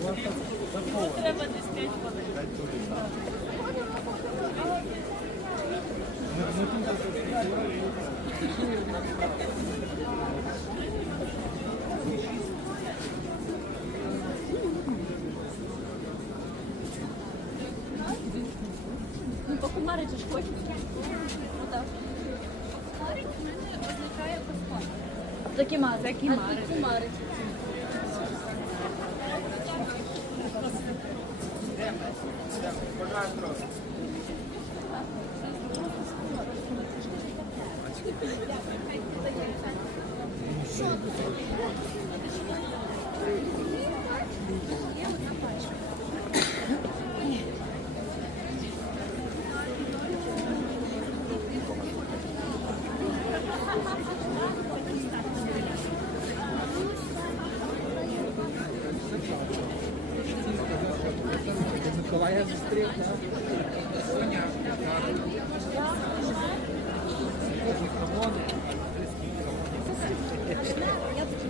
Треба десь 5 хвилин. Ну, покумарити ж хочеться. Ну так. Марик в мене означає поспати. Закимарити. Закимарити. А Миколая зустрів, так? Я тут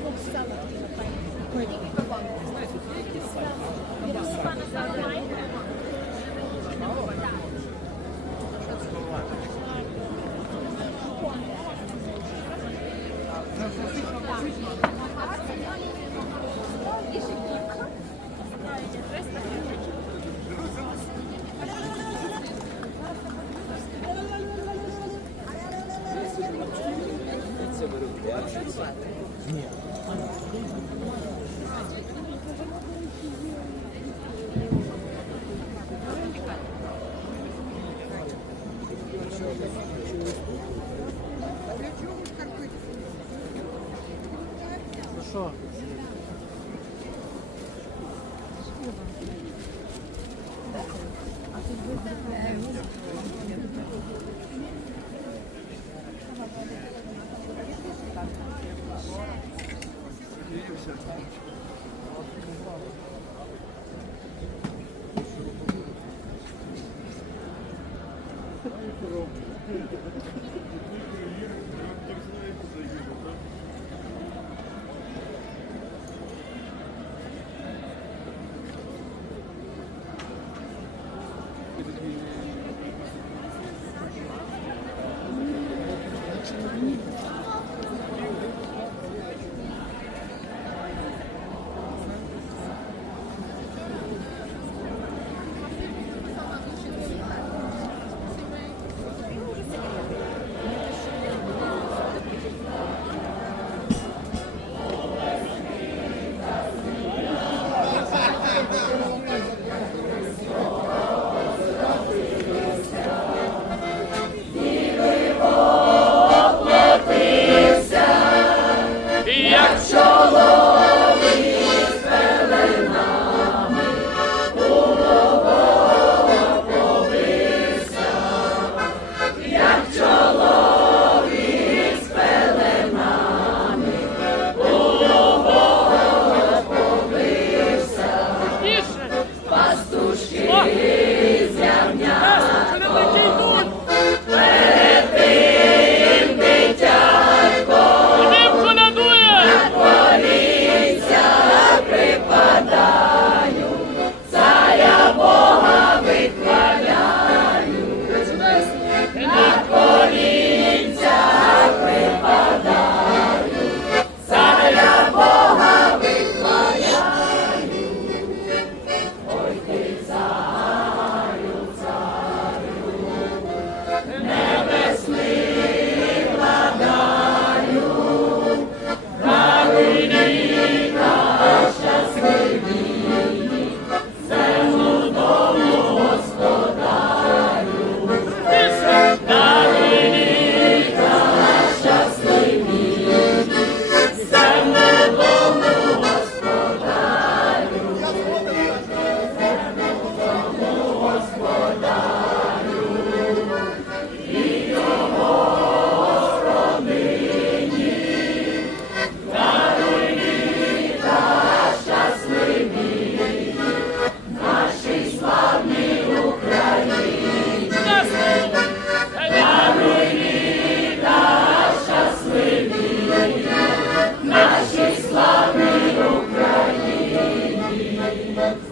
Хорошо. А тут будет його встала.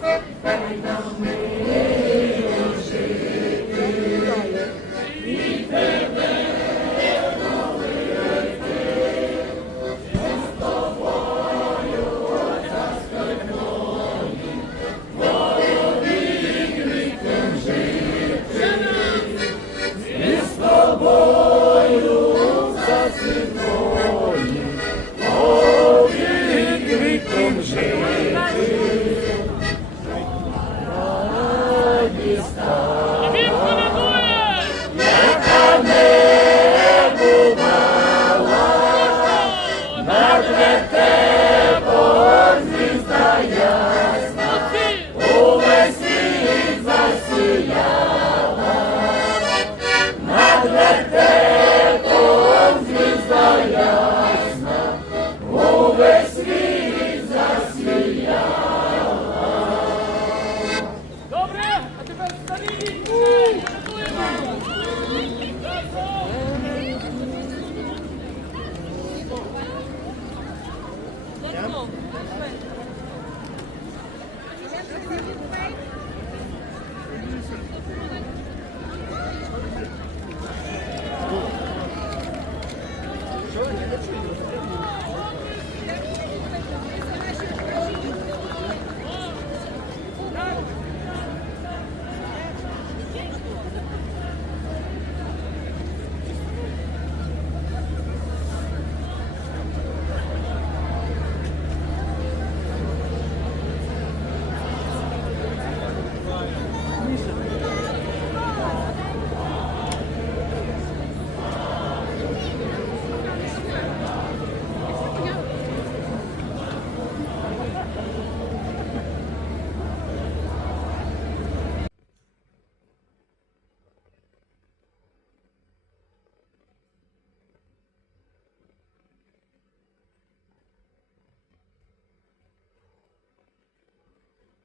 Ele não me